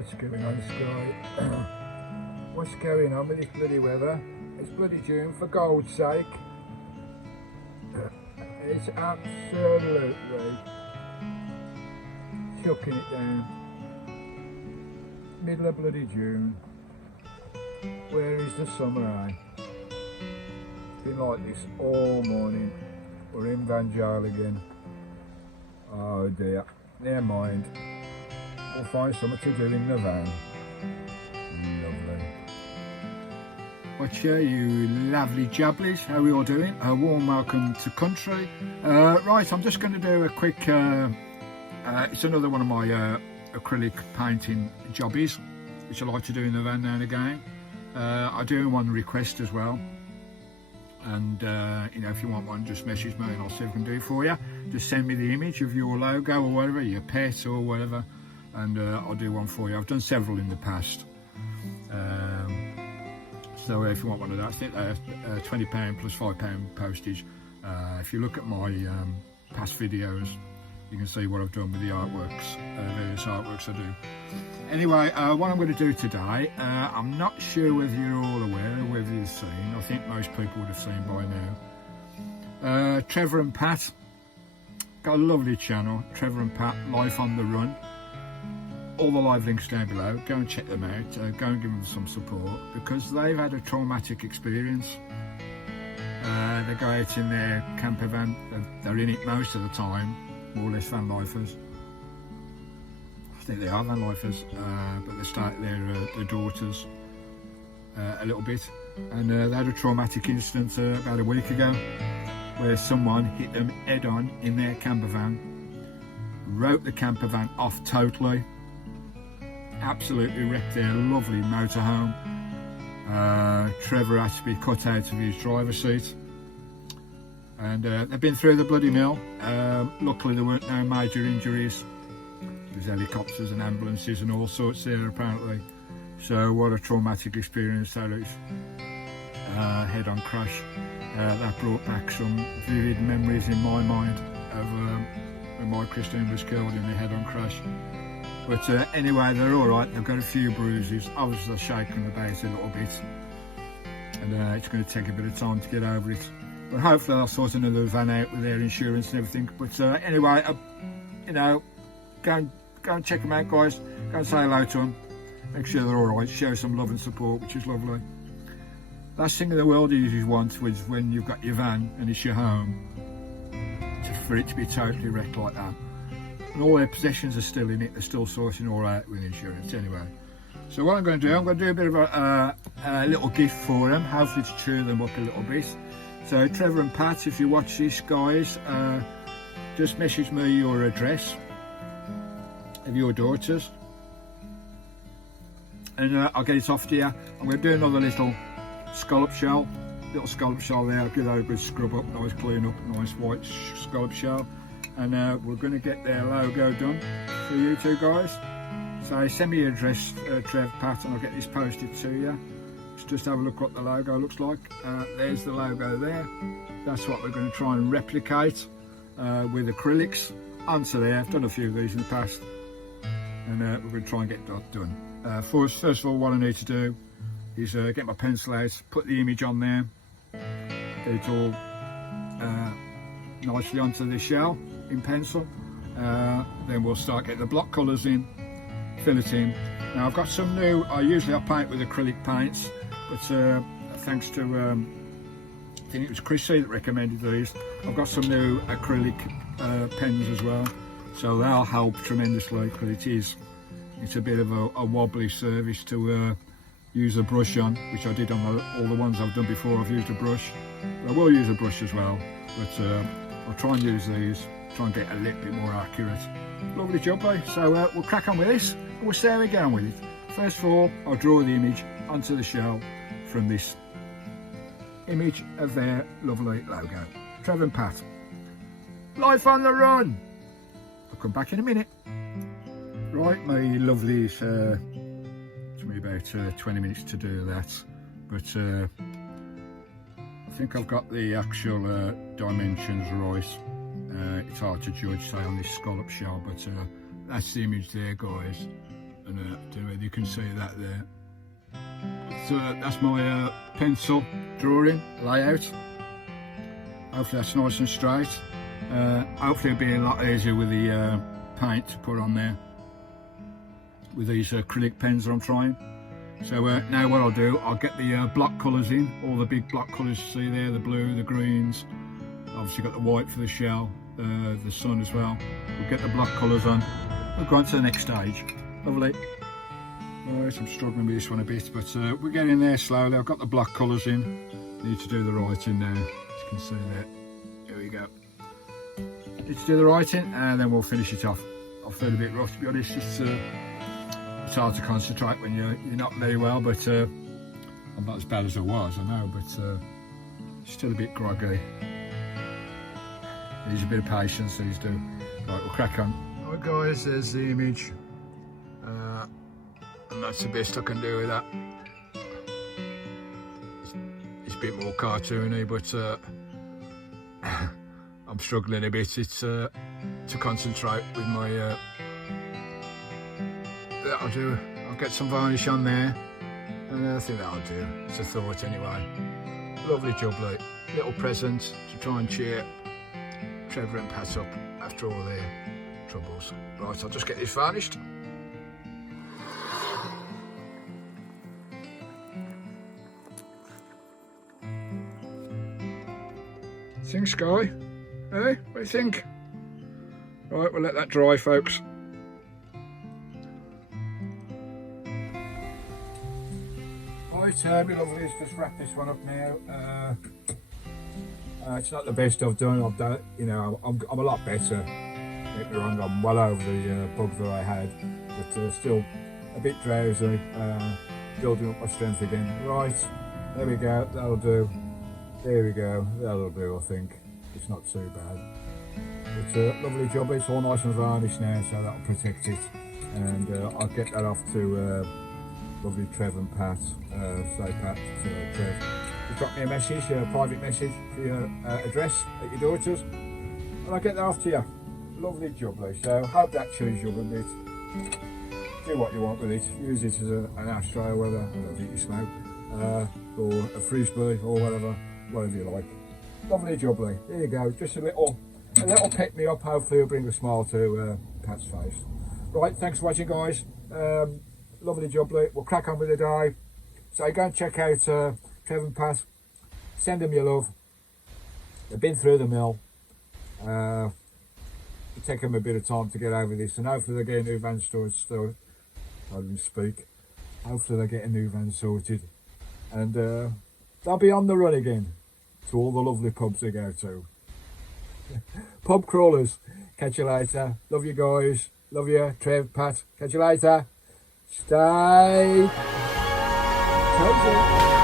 What's going on, Skye? What's going on with this bloody weather? It's bloody June, for God's sake. It's absolutely chucking it down. Middle of bloody June. Where is the summer, eh? It's been like this all morning. We're in Vanlifeuk again. Oh dear, never mind. We'll find something to do in the van. Lovely. What's you lovely jubblies? How are we all doing? A warm welcome to country. Right, I'm just going to do a quick, it's another one of my acrylic painting jobbies, which I like to do in the van now and again. I do one request as well. And you know, if you want one, just message me and I'll see if I can do it for you. Just send me the image of your logo or whatever, your pet or whatever, and I'll do one for you. I've done several in the past. So if you want one of those, I think they're £20 plus £5 postage. If you look at my past videos, you can see what I've done with the artworks, various artworks I do. Anyway, what I'm going to do today, I'm not sure whether you're all aware or whether you've seen, I think most people would have seen by now. Trevor and Pat, got a lovely channel, Trevor and Pat, Life on the Run. All the live links down below, go and check them out, go and give them some support, because they've had a traumatic experience. They go out in their camper van, they're in it most of the time, more or less Vanlifers. I think they are Vanlifers, but they start their daughters a little bit. And they had a traumatic incident about a week ago, where someone hit them head on in their camper van, wrote the camper van off totally, absolutely wrecked their lovely motorhome. Trevor had to be cut out of his driver's seat, and they've been through the bloody mill. Luckily there weren't no major injuries. There's helicopters and ambulances and all sorts there apparently. So what a traumatic experience that is. Head-on crash. That brought back some vivid memories in my mind of when my Christine was killed in a head-on crash. But anyway, they're all right. They've got a few bruises. Obviously, they're shaking about a little bit, and it's going to take a bit of time to get over it. But hopefully, I'll sort another van out with their insurance and everything. But anyway, you know, go and check them out, guys. Go and say hello to them. Make sure they're all right. Show some love and support, which is lovely. Last thing in the world you want is when you've got your van and it's your home, for it to be totally wrecked like that. And all their possessions are still in it, they're still sorting all out with insurance anyway. So what I'm going to do, I'm going to do a bit of a little gift for them, hopefully to cheer them up a little bit. So Trevor and Pat, if you watch this, guys, just message me your address of your daughters, and I'll get it off to you. I'm going to do another little scallop shell there. I'll give that a good scrub up, nice clean up, nice white scallop shell. And we're going to get their logo done for you two guys. So send me your address, Trev, Pat, and I'll get this posted to you. Just have a look what the logo looks like. There's the logo there. That's what we're going to try and replicate with acrylics onto there. I've done a few of these in the past, and we're going to try and get that done. First of all, what I need to do is get my pencil out, put the image on there, get it all nicely onto the shell in pencil. Then we'll start getting the block colours in, fill it in. Now I've got some new, I paint with acrylic paints, but thanks to I think it was Chris C that recommended these, I've got some new acrylic pens as well, so they'll help tremendously, because it's a bit of a wobbly surface to use a brush on, which I did on all the ones I've done before. I've used a brush, but I will use a brush as well, but I'll try and use these, try and get a little bit more accurate. Lovely job, eh? So we'll crack on with this, and we'll see how we get on with it. First of all, I'll draw the image onto the shell from this image of their lovely logo. Trevor and Pat, Life on the Run. I'll come back in a minute. Right, my lovelies, took me about 20 minutes to do that, but I think I've got the actual dimensions right. It's hard to judge, say, on this scallop shell, but that's the image there, guys, and don't know whether you can see that there. So that's my pencil drawing layout. Hopefully that's nice and straight. Hopefully it'll be a lot easier with the paint to put on there with these acrylic pens that I'm trying. So now what I'll do, I'll get the block colours in, all the big block colours you see there, the blue, the greens, obviously got the white for the shell, the sun as well. We'll get the block colours on, we'll go on to the next stage. Lovely. Right, I'm struggling with this one a bit, but we're getting there slowly. I've got the block colours in, need to do the writing now, as you can see there. Here we go. Need to do the writing and then we'll finish it off. I feel a bit rough, to be honest. It's hard to concentrate when you're not very well, but I'm not as bad as I was, I know, but still a bit groggy. Needs a bit of patience, these do. Right, we'll crack on. Right guys, there's the image. And that's the best I can do with that. It's a bit more cartoony, but I'm struggling a bit. It's to concentrate with my I'll get some varnish on there, and I think that'll do. It's a thought anyway. Lovely jubbly, little present to try and cheer Trevor and Pat up after all their troubles. Right, I'll just get this varnished. Think, Skye? Hey, what do you think? Right, we'll let that dry, folks. Right, my lovelies, just wrap this one up now. It's not the best I've done. You know, I'm a lot better. Don't get me wrong, I'm well over the bugs that I had, but still a bit drowsy. Building up my strength again. Right, there we go. That'll do. There we go. That'll do. I think it's not too bad. It's a lovely job. It's all nice and varnished now, so that'll protect it. And I'll get that off to lovely Trev and Pat. Say Pat, Trev. Just drop me a message, a private message for your address at your daughter's, and I'll get that off to you. Lovely jubbly. So hope that cheers you up a bit. Do what you want with it. Use it as an ashtray or whatever. I don't think you smoke. Or a frisbee or whatever you like. Lovely jubbly. There you go. Just a little pick me up. Hopefully it'll bring a smile to Pat's face. Right. Thanks for watching, guys. Lovely jubbly. We'll crack on with the day. So go and check out Trevor and Pat. Send them your love. They've been through the mill. It'll take them a bit of time to get over this, and hopefully they'll get a new van sorted. I didn't speak. Hopefully they'll get a new van sorted, and they'll be on the run again to all the lovely pubs they go to. Pub crawlers. Catch you later. Love you guys. Love you, Trev, Pat. Catch you later. Stay cozy.